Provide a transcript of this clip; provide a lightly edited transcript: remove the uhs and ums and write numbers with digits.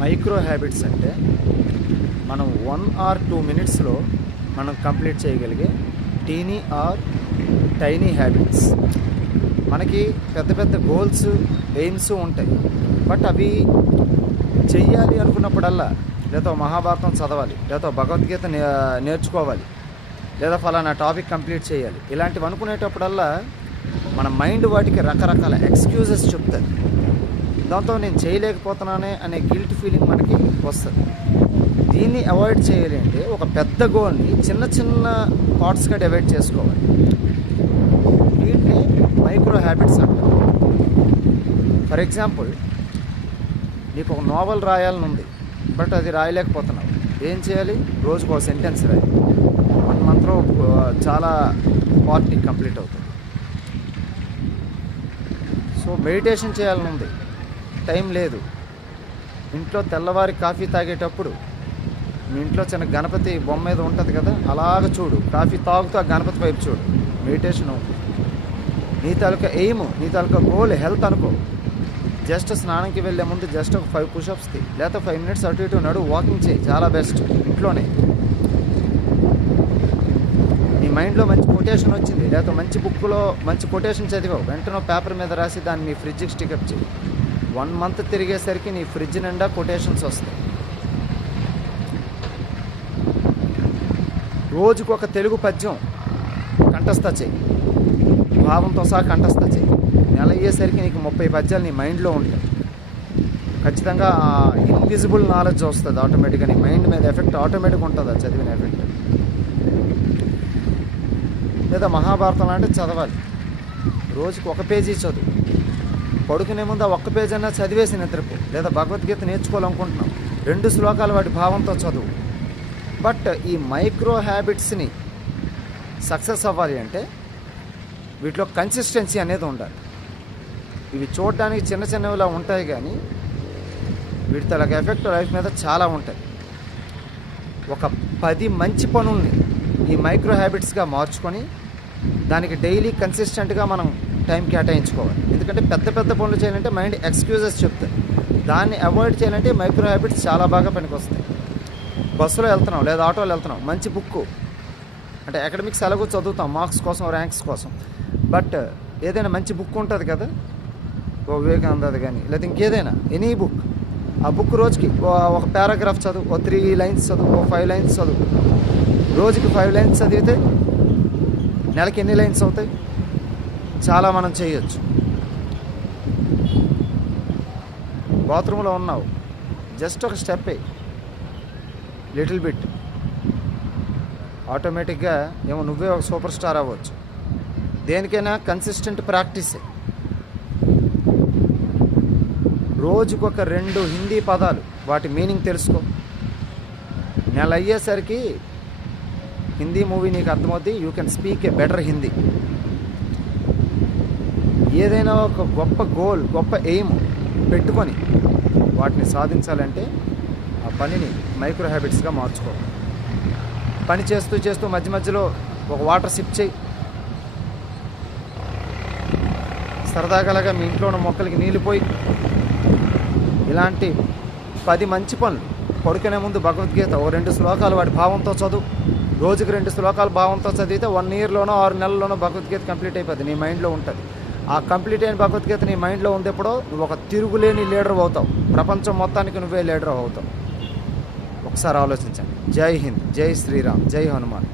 Micro habits అంటే మనం 1 or 2 మినిట్స్లో మనం కంప్లీట్ చేయగలిగే టైనీ హ్యాబిట్స్. మనకి పెద్ద పెద్ద గోల్స్, ఎయిమ్స్ ఉంటాయి. బట్ అవి చెయ్యాలి అనుకున్నప్పుడల్లా లేదా మహాభారతం చదవాలి, లేదా భగవద్గీత నేర్చుకోవాలి, లేదా ఫలానా టాపిక్ కంప్లీట్ చేయాలి, ఇలాంటివి అనుకునేటప్పుడల్లా మన మైండ్ వాటికి రకరకాల ఎక్స్క్యూజెస్ చెప్తుంది. దాంతో నేను చేయలేకపోతున్నానే అనే గిల్ట్ ఫీలింగ్ మనకి వస్తుంది. దీన్ని అవాయిడ్ చేయాలి అంటే ఒక పెద్ద గోల్ని చిన్న చిన్న పార్ట్స్గా డివైడ్ చేసుకోవాలి. వీటిని మైక్రో హ్యాబిట్స్ అంటారు. ఫర్ ఎగ్జాంపుల్, నీకు ఒక నోవెల్ రాయాలని ఉంది, బట్ అది రాయలేకపోతున్నావు. ఏం చేయాలి? రోజుకు ఒక సెంటెన్స్ రాయి. 1 monthలో చాలా పార్ట్ నీకు కంప్లీట్ అవుతుంది. సో మెడిటేషన్ చేయాలని ఉంది, టైం లేదు. ఇంట్లో తెల్లవారి కాఫీ తాగేటప్పుడు మీ ఇంట్లో చిన్న గణపతి బొమ్మ మీద ఉంటుంది కదా, అలాగ చూడు. కాఫీ తాగుతూ ఆ గణపతి వైపు చూడు. మెడిటేషన్ అవుతుంది. నీ తాలూకా ఎయిమ్, నీ తాలూకా గోల్ హెల్త్ అనుకో. జస్ట్ స్నానంకి వెళ్ళే ముందు జస్ట్ ఒక 5 పుషప్స్కి, లేకపోతే 5 minutes అటు ఇటు నడు, వాకింగ్ చేయి. చాలా బెస్ట్. ఇంట్లోనే నీ మైండ్లో మంచి కొటేషన్ వచ్చింది, లేకపోతే మంచి బుక్లో మంచి కొటేషన్ చదివావు, వెంటనే పేపర్ మీద రాసి దాన్ని మీ ఫ్రిడ్జ్కి స్టికప్ చేయి. 1 month తిరిగేసరికి నీ ఫ్రిడ్జ్ నిండా కొటేషన్స్ వస్తాయి. రోజుకు ఒక తెలుగు పద్యం కంఠస్థ చేయి, భావంతో సహా కంఠస్థ చేయి. నెల అయ్యేసరికి నీకు 30 పద్యాలు నీ మైండ్లో ఉంటాయి. ఖచ్చితంగా ఇన్విజిబుల్ నాలెడ్జ్ వస్తుంది ఆటోమేటిక్గా. నీ మైండ్ మీద ఎఫెక్ట్ ఆటోమేటిక్గా ఉంటుంది, అది చదివిన ఎఫెక్ట్. లేదా మహాభారతం లాంటివి చదవాలి. రోజుకు 1 పేజీ చదువు. పడుకునే ముందు ఆ 1 పేజీ అన్నా చదివేసి నిద్రపో. లేదా భగవద్గీత నేర్చుకోవాలనుకుంటున్నావు, 2 శ్లోకాలు వాటి భావంతో చదువు. బట్ ఈ మైక్రో హ్యాబిట్స్ని సక్సెస్ అవ్వాలి అంటే వీటిలో కన్సిస్టెన్సీ అనేది ఉండాలి. ఇవి చూడడానికి చిన్న చిన్నవిలా ఉంటాయి, కానీ వీటి తలకి ఎఫెక్ట్ లైఫ్ మీద చాలా ఉంటాయి. ఒక 10 మంచి పనుల్ని ఈ మైక్రో హ్యాబిట్స్గా మార్చుకొని దానికి డైలీ కన్సిస్టెంట్గా మనం టైం కేటాయించుకోవాలి. ఎందుకంటే పెద్ద పెద్ద పనులు చేయాలంటే మైండ్ ఎక్స్క్యూజెస్ చెప్తాయి. దాన్ని అవాయిడ్ చేయాలంటే మైక్రో హ్యాబిట్స్ చాలా బాగా పనికొస్తాయి. బస్సులో వెళ్తున్నాం లేదా ఆటోలో వెళ్తున్నాం, మంచి బుక్ అంటే అకాడమిక్స్ ఎలాగో చదువుతాం మార్క్స్ కోసం, ర్యాంక్స్ కోసం. బట్ ఏదైనా మంచి బుక్ ఉంటుంది కదా, ఓ వివేకానందది కానీ లేదా ఇంకేదైనా ఎనీ బుక్, ఆ బుక్ రోజుకి ఒక పారాగ్రాఫ్ చదువు, ఓ 3 lines చదువు, ఓ 5 lines చదువు. రోజుకి 5 lines చదివితే నెలకి ఎన్ని లైన్స్ అవుతాయి? చాలా మనం చేయొచ్చు. బాత్రూంలో ఉన్నావు, జస్ట్ ఒక స్టెప్ లిటిల్ బిట్, ఆటోమేటిక్గా ఏమో నువ్వే ఒక సూపర్ స్టార్ అవ్వచ్చు. దేనికైనా కన్సిస్టెంట్ ప్రాక్టీస్. రోజుకొక 2 హిందీ పదాలు, వాటి మీనింగ్ తెలుసుకో. నెల అయ్యేసరికి హిందీ మూవీ నీకు అర్థమవుతుంది. You can speak A better Hindi. ఏదైనా ఒక గొప్ప గోల్, గొప్ప ఎయిమ్ పెట్టుకొని వాటిని సాధించాలంటే ఆ పనిని మైక్రో హ్యాబిట్స్గా మార్చుకోవాలి. పని చేస్తూ చేస్తూ మధ్య మధ్యలో ఒక వాటర్ సిప్ చేయి. సరదాగలగా మీ ఇంట్లో ఉన్న మొక్కలకి నీళ్ళు పోయి. ఇలాంటి 10 మంచి పనులు. పడుకునే ముందు భగవద్గీత ఓ 2 శ్లోకాలు వాటి భావంతో చదువు. రోజుకి 2 శ్లోకాలు భావంతో చదివితే 1 yearలోనో 6 నెలల్లోనో భగవద్గీత కంప్లీట్ అయిపోతుంది, నీ మైండ్లో ఉంటుంది. ఆ కంప్లీట్ అయిన భగవద్గీత నీ మైండ్లో ఉండేప్పుడు నువ్వు ఒక తిరుగులేని లీడర్ అవుతావు. ప్రపంచం మొత్తానికి నువ్వే లీడర్ అవుతావు. ఒకసారి ఆలోచించండి. జై హింద్, జై శ్రీరామ్, జై హనుమాన్.